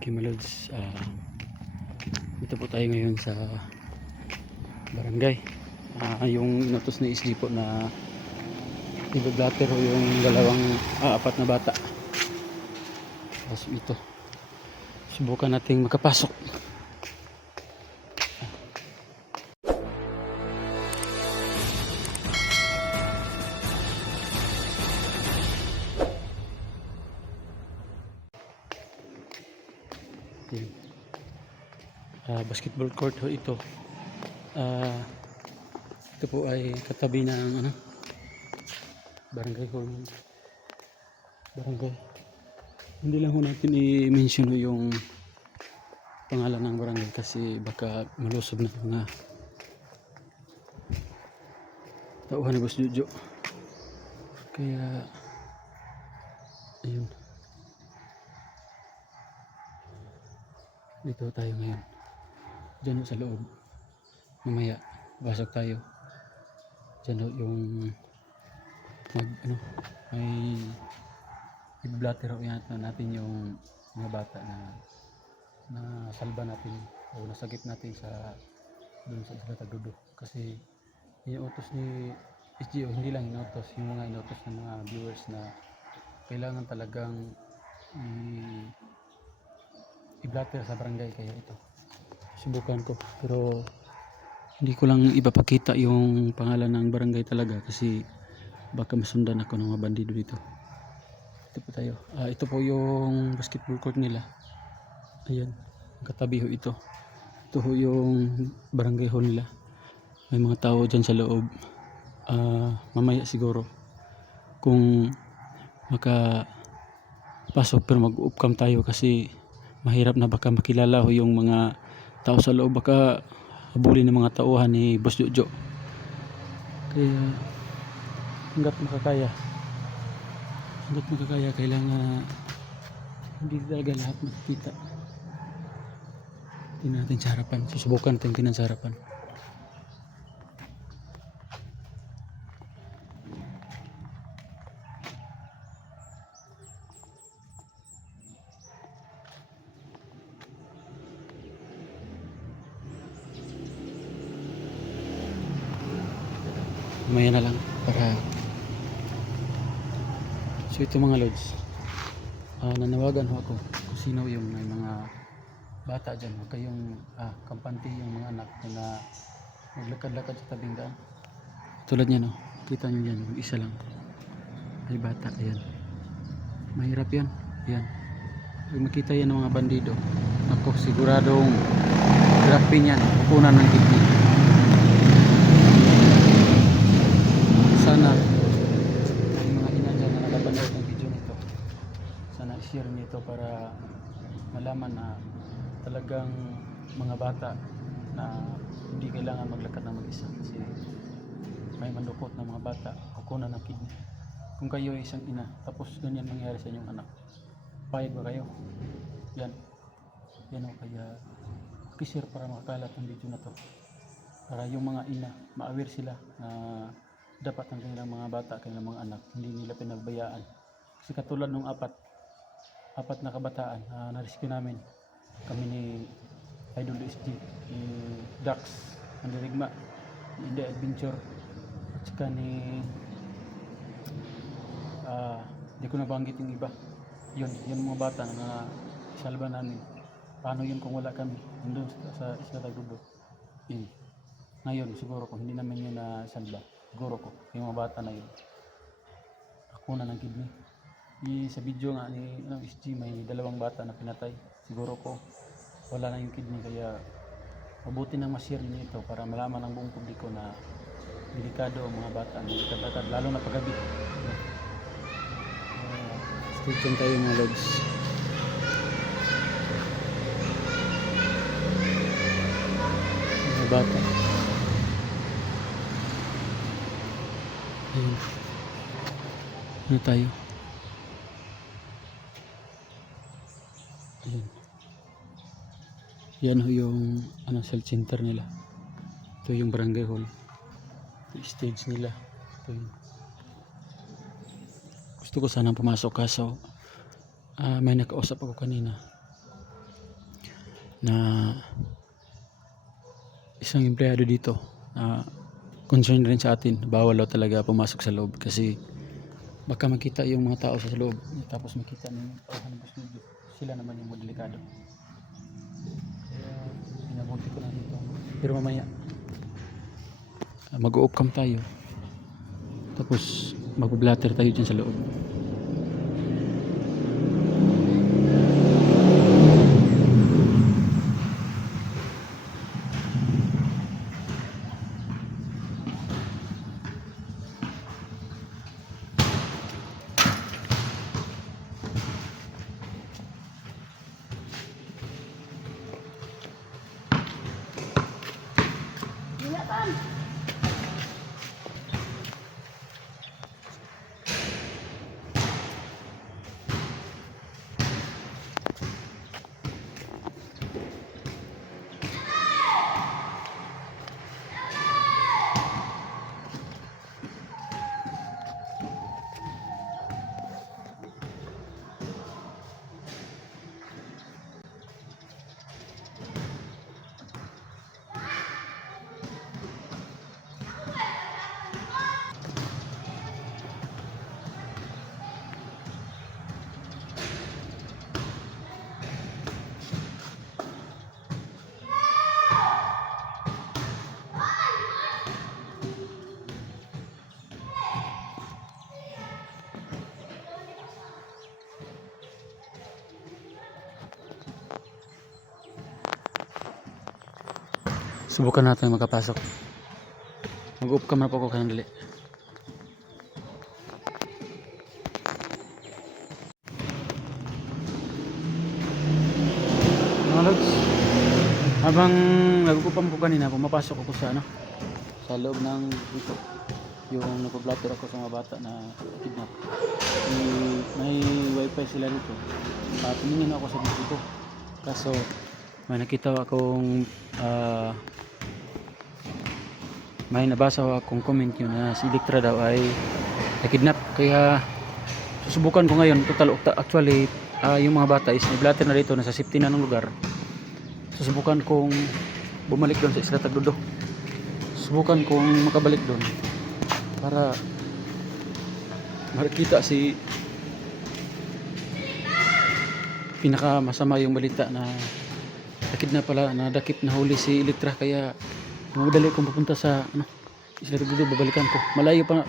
Okay, lods. ah, dito po tayo ngayon sa barangay. Ah, yung inutos ni SG po na ibablatter yung dalawang ah, apat na bata. Tapos ito. Subukan nating makapasok. Basketball court ho ito. Ah, ito po ay katabi ng ano, barangay hall. Barangay. Hindi lang ho natin i-mention yung pangalan ng barangay kasi baka malusob na mga tauhan ni Boss Jojo. Kaya ayun. Dito tayo ngayon. Diyan ho sa loob. Mamaya, pasok tayo. Diyan ho yung mag, ano, may i-blatter yata natin yung mga bata na na salba natin o nasagip natin sa doon sa Isla Tagudo kasi inuutos ni SGO hindi lang inuutos yung mga inuutos ng mga viewers na kailangan talagang i-blatter sa barangay kaya ito subukan ko. Pero hindi ko lang ipapakita yung pangalan ng barangay talaga kasi baka masundan ako ng mga bandido dito. Ito po tayo. Ah, ito po yung basketball court nila. Ayan. Katabi ho ito. Ito ho yung barangay hall nila. May mga tao dyan sa loob. Ah, mamaya siguro kung maka pasok pero mag-upcam tayo kasi mahirap na baka makilala ho yung mga tao sa loob baka habulin ng mga tauhan ni Boss Jojo. Kaya hanggat makakaya hanggat makakaya kailangan hindi talaga lahat makikita. Tingnan natin sa harapan. Susubukan natin tingnan sa harapan Mamaya na lang para So ito mga lods Nanawagan ho ako. Kung sino yung may mga bata dyan Huwag kayong ah, kampante yung mga anak nyo na maglakad-lakad sa tabing daan. Tulad niya no Kita nyo yan isa lang. May bata ayan. Mahirap yan Ayan. Pag makita yan ng mga bandido Ako siguradong Grabe yan Kukunan ng kidney sana yung mga ina dyan na nakapanood ng video nito sana i-share niyo ito para malaman na talagang mga bata na hindi kailangan maglakad ng mag-isa kasi may mandukot na mga bata kukunan ng kidney. Kung kayo ay isang ina tapos ganyan mangyari sa inyong anak payag ba kayo? Yan. Yan o kaya pakishare para makakalat ang video na to. Para yung mga ina ma-aware sila na dapat ang kanilang mga bata, kanilang mga anak, hindi nila pinagbayaan. Kasi katulad nung apat, apat na kabataan na na-rescue namin, kami ni Idol SG, ni Dax, Mandirigma, ni India Adventure, at saka ni, ah, di ko nabanggit yung iba. Yun, yun mga bata na salba namin. Paano yun kung wala kami? Nandun sa, sa Tagudo. Yun. Ngayon, siguro kung hindi namin yun na salba, siguro ko, yung mga bata na yun, ako na ng kidney. Di, sa video nga ni ano, SG, may dalawang bata na pinatay. Siguro ko, wala na yung kidney, kaya mabuti nang ma-share niyo ito para malaman ng buong publiko na delikado ang mga bata, delikado lalo na paggabi. Uh, stay tuned tayo mga lods. Mga bata. Ayun. Ano tayo? Yan ho yung ano, cell center nila. Ito yung barangay hall. Ito stage nila. Ito yun. Gusto ko sanang pumasok kaso ah, may nakausap ako kanina. na isang empleyado dito na concerned rin sa atin bawal daw talaga pumasok sa loob kasi baka makita yung mga tao sa loob tapos makita ng studio sila naman yung delikado pinabunti ko na dito. Pero mamaya ah, mag-o-off cam tayo. Tapos mag-blatter tayo dyan sa loob Come on. Subukan natin makapasok. Mag-off cam na po ako kanang dali. Mga lods, habang nagugupam ko kanina, pumapasok ako sa ano, sa loob ng dito. Yung nagpa-blatter ako sa mga bata na kidnap. May, may wifi sila dito. At tumingin ako sa dito. Kaso, may nakita akong ah, may nabasa akong comment yun na si Victra daw ay nakidnap. Kaya susubukan ko ngayon total actually ah, yung mga bata is naglater na dito nasa safety na ng lugar. Susubukan kong bumalik doon sa Isla Tagludo susubukan kong makabalik doon para makita si pinaka masama yung balita na dakit na pala nadakip na huli si Elektra kaya madali kong pupunta sa ano Isla Tagludo babalikan ko. Malayo pa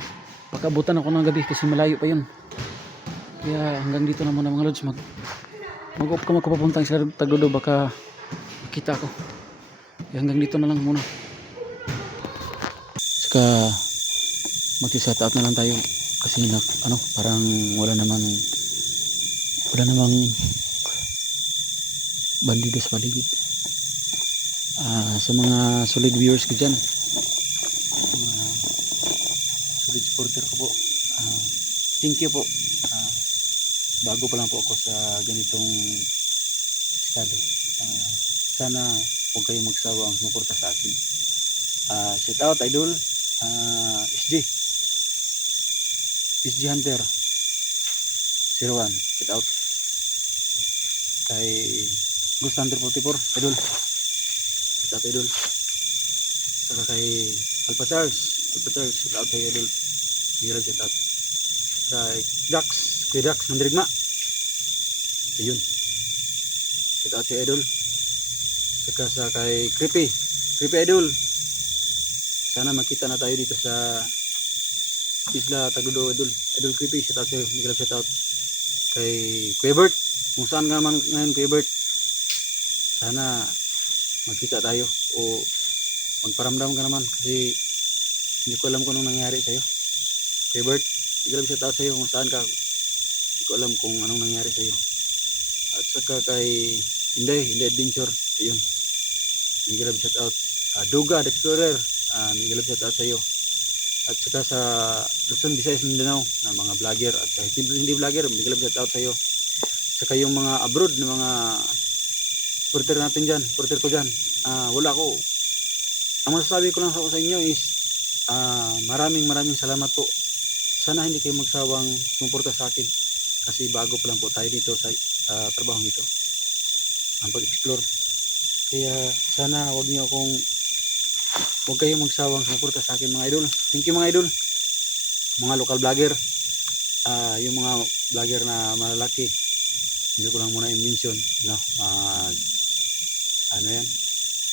pakabutan ako ng gabi kasi malayo pa yun. Kaya hanggang dito na muna mga lods. Mag mag off ka magpapunta sa Tagludo baka makita ko kaya hanggang dito na lang muna. Saka mag-shout out na lang tayo. Kasi na, ano parang wala namang wala namang bandido sa paligid Ah, sa mga solid viewers ko dyan. Mga solid supporter ko po. Ah, thank you po. Ah, bago pa lang po ako sa ganitong estado. Ah, sana huwag kayong magsawa ang sumuporta sa akin. Ah, shout out idol. Ah, SG SG Hunter. 01 shout out. Kay Ghost Hunter 44 idol shout out idol. Saka kay Alpha Charles. Alpha Charles shout out kay idol. Hirag shout out kay Dax kay Dax Mandirigma ayun. Shout out idol. Saka sa kay Creepy. Creepy idol. Sana makita na tayo dito sa Isla Tagudo idol. Idol Creepy shout out sa'yo. Miguel shout out. Kay Quebert kung saan ka naman ngayon Quebert sana magkita tayo. O magparamdam ka naman kasi hindi ko alam kung anong nangyari sa'yo. Kay Bert hindi ko alam shout out sa'yo kung saan ka hindi ko alam kung anong nangyari sa'yo. At saka kay Inday Inday Adventure ayun. Hindi ko alam out Ah, Duga the Explorer uh, hindi ko alam sa'yo. At saka sa Luzon, Visayas, Mindanao na mga vlogger. At kahit hindi, vlogger hindi ko alam sa'yo. Saka yung mga abroad na mga supporter natin dyan, supporter ko dyan ah wala ko ang masasabi ko lang sa, inyo is ah maraming maraming salamat po sana hindi kayo magsawang sumuporta sa akin kasi bago pa lang po tayo dito sa ah, trabahong ito ang pag-explore Kaya sana wag niyo akong wag kayong magsawang sumuporta sa akin mga idol. Thank you mga idol. Mga local vlogger. Ah, yung mga vlogger na malalaki. Hindi ko lang muna i-mention, no. Ah, ano 'yan?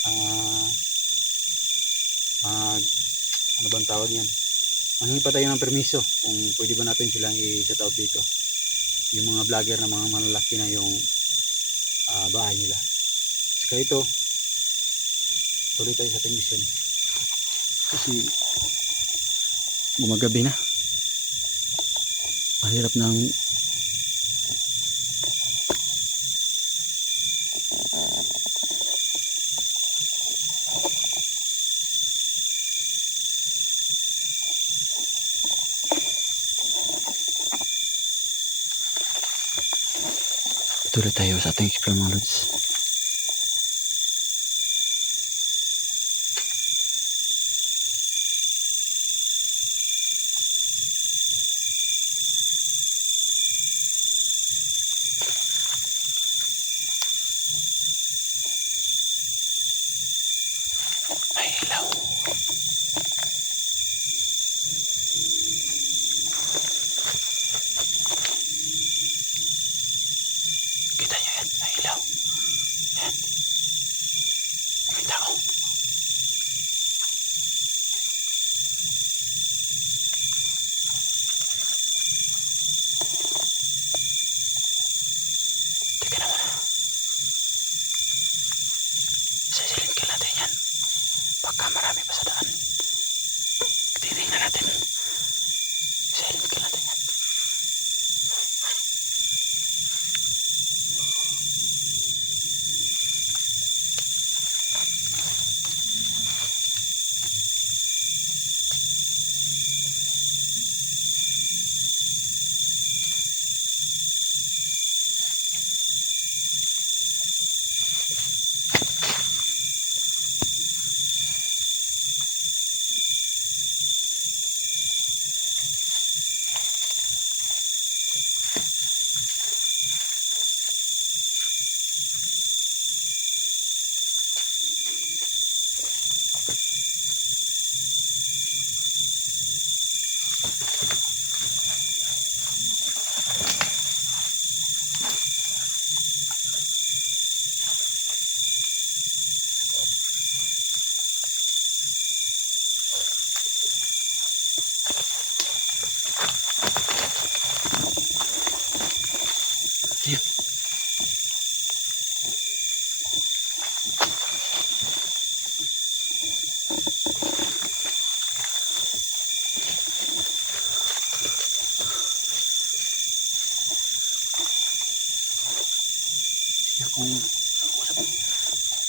Ah, mag ano bang tawag yan? Manghingi pa tayo ng permiso kung pwede ba natin silang i-shout out dito. Yung mga vlogger na mga malalaki na yung ah, bahay nila. Kaya ito, tuloy tayo sa ating. Kasi gumagabi na. Mahirap ng Tuloy tayo sa ating explore mga lods. May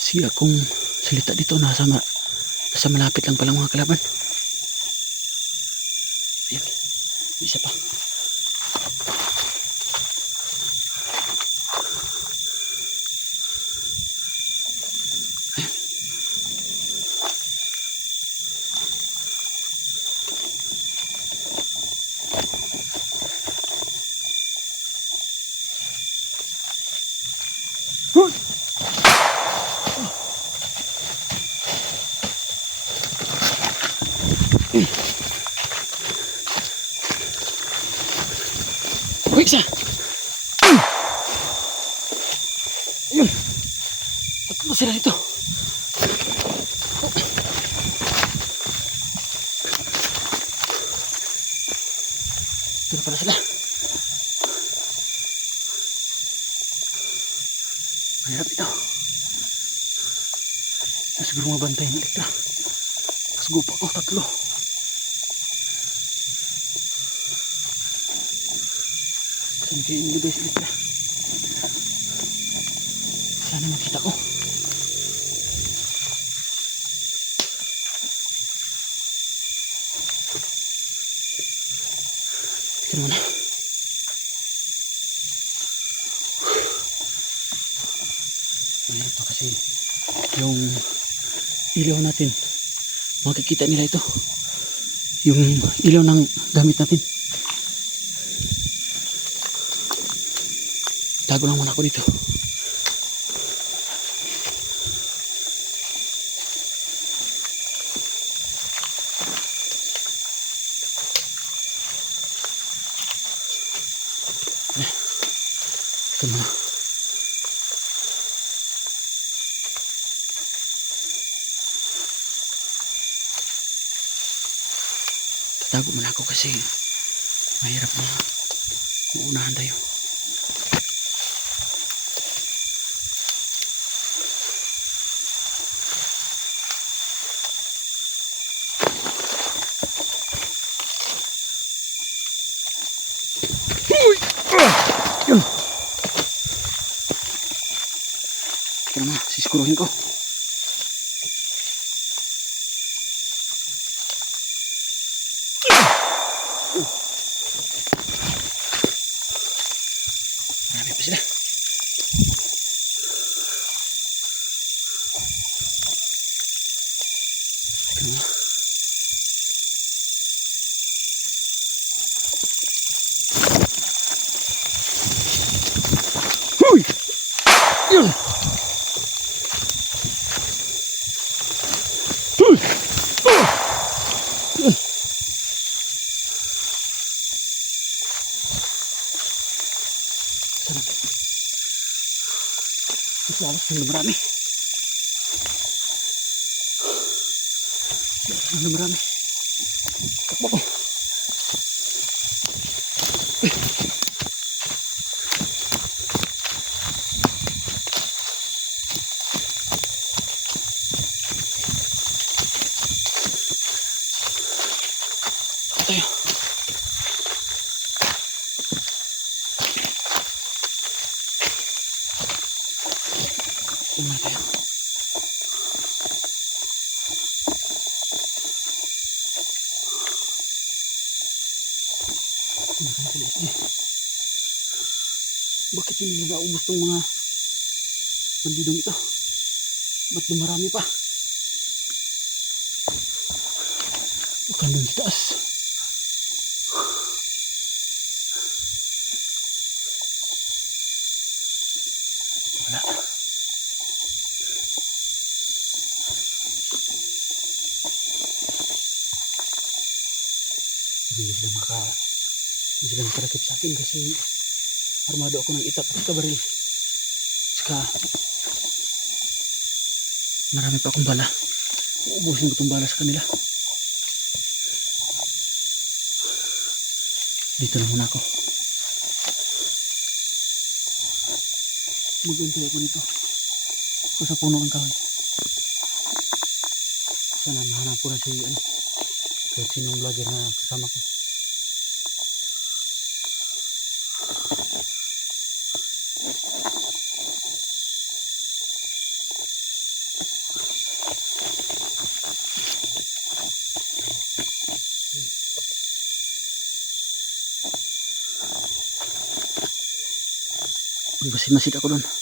siya kung salita dito nasa ma, nasa malapit lang pala mga kalaban. Ayan. Isa pa. Hoy! Uy, isa! Ayun! Tatlo sila dito. Ito na pala sila. Mahirap ito. Siguro mga bantay ng elektra. Tapos gupa ko, tatlo. Saan nilagay sa elektra? Sana makita ko. Tika naman. Mahirap to kasi yung ilaw natin makikita nila ito yung ilaw ng gamit natin Tago naman ako dito. Eh, ito na. Tatago man ako kasi mahirap na. Uunahan tayo. Kaya na, sisikuruhin ko. Marami Ng marami. Ng marami. Takbo. Tayo. Umay tayo. Kumakan sila SD. Naubos tong mga pandidong ito? Ba't dumarami pa? Baka doon taas. Wala. Hindi sila maka... Hindi sila makarakit sa akin kasi armado ako ng itak at kabaril. Saka marami pa akong bala. Uubusin ko itong bala sa kanila. Dito na muna ako. Magantay ako dito. Ako sa puno ng kahoy. Sana mahanap ko na si ano. Kahit sinong vlogger na kasama ko. Magbasid-masid ako doon.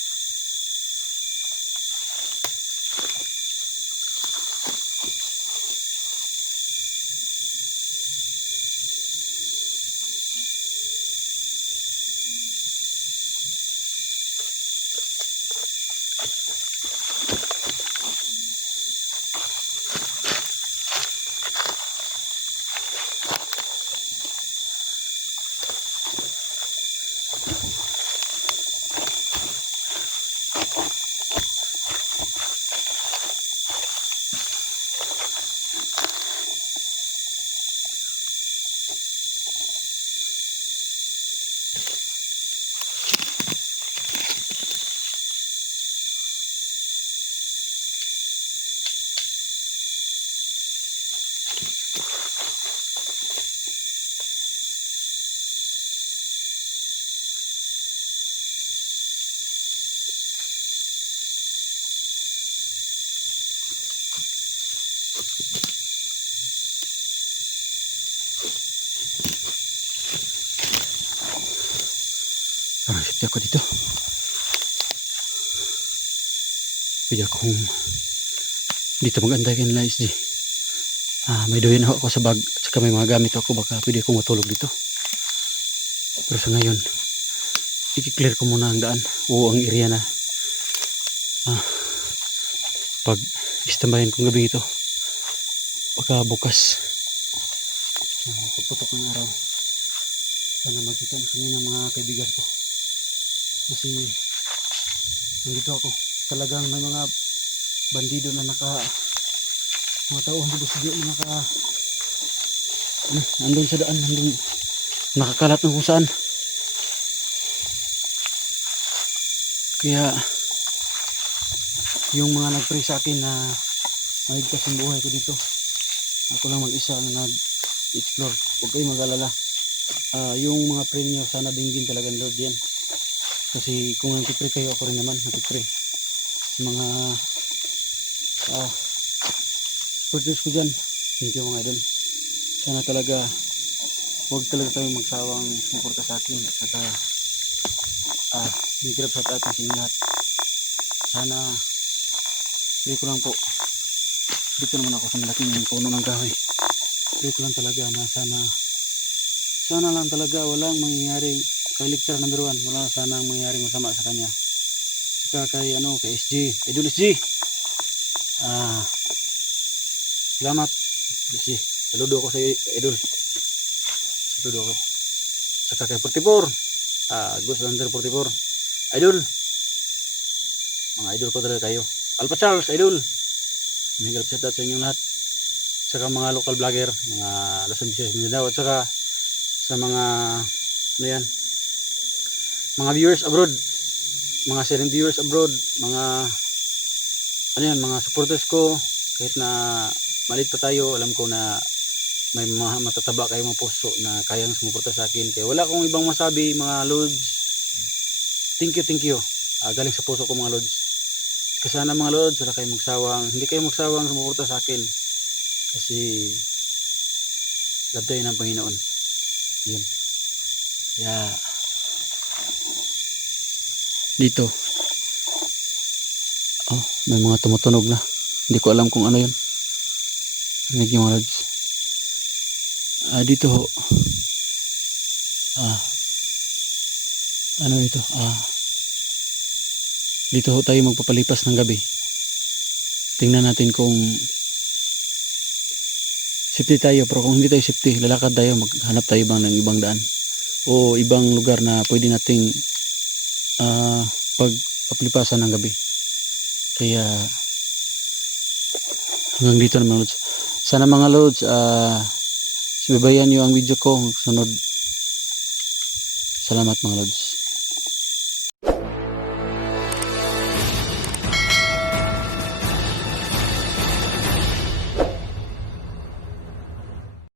Safety ako dito. Pwede akong dito mag-antay kay nila. Ah, may doon ako sa bag saka may mga gamit ako baka pwede akong matulog dito. Pero sa ngayon, i-clear ko muna ang daan o ang area na ah, pag istambayan kong gabi ito baka bukas ah, pagputok ng araw sana magkita kami ng mga kaibigan ko Kasi nandito ako. Talagang may mga bandido na naka mga tao hindi busugyo na naka ano, nandun sa daan, nandun nakakalat ng kung saan. Kaya yung mga nag-pray sa akin na maligtas ang buhay ko dito. Ako lang mag-isa ang nag-explore. Huwag kayong mag-alala. Ah, yung mga pray niyo sana dinggin talaga ng Lord yan. Kasi kung nagpipray kayo, ako rin naman nagpipray. Mga ah, supporters ko dyan. Thank you mga idol. Sana talaga huwag talaga kayong magsawang sumuporta sa akin at saka ah, bigirap sa atin sa lahat. Sana pray ko lang po dito naman ako sa malaking puno ng kahoy. Pray ko lang talaga na sana sana lang talaga walang mangyayaring kay lecturer number one wala sanang mangyayaring masama sa kanya. Saka kay ano kay SG Idol SG ah salamat SG saludo ako sa Idol. Saludo ako. Saka kay 44 ah Gus Under 44 Idol! Mga idol ko talaga kayo. Alpha Charles Idol! Galap shout out sa inyong lahat. Saka mga local vlogger mga Luzon, Visayas, Mindanao at saka sa mga ano yan mga viewers abroad. Mga silent viewers abroad. Mga ano yan mga supporters ko. Kahit na malit pa tayo alam ko na may mga matataba kayo mga puso na kayang sumuporta sa akin. Kaya wala akong ibang masabi mga lods thank you thank you. Ah, galing sa puso ko mga lods kasi sana mga lods wala kayong magsawang hindi kayo magsawang sumuporta sa akin. Kasi love tayo ng Panginoon. Yun. Kaya dito. Oh may mga tumutunog na. Hindi ko alam kung ano yun. Naging mga lods ah dito ho. Ah. Ano ito ah. Dito ho tayo magpapalipas ng gabi. Tingnan natin kung safety tayo. Pero kung hindi tayo safety lalakad tayo. Maghanap tayo bang ng ibang daan. O ibang lugar na pwede nating ah pagpaplipasan ng gabi. Kaya hanggang dito naman lods. Sana mga lods ah subaybayan nyo ang video ko. Sunod. Salamat mga lods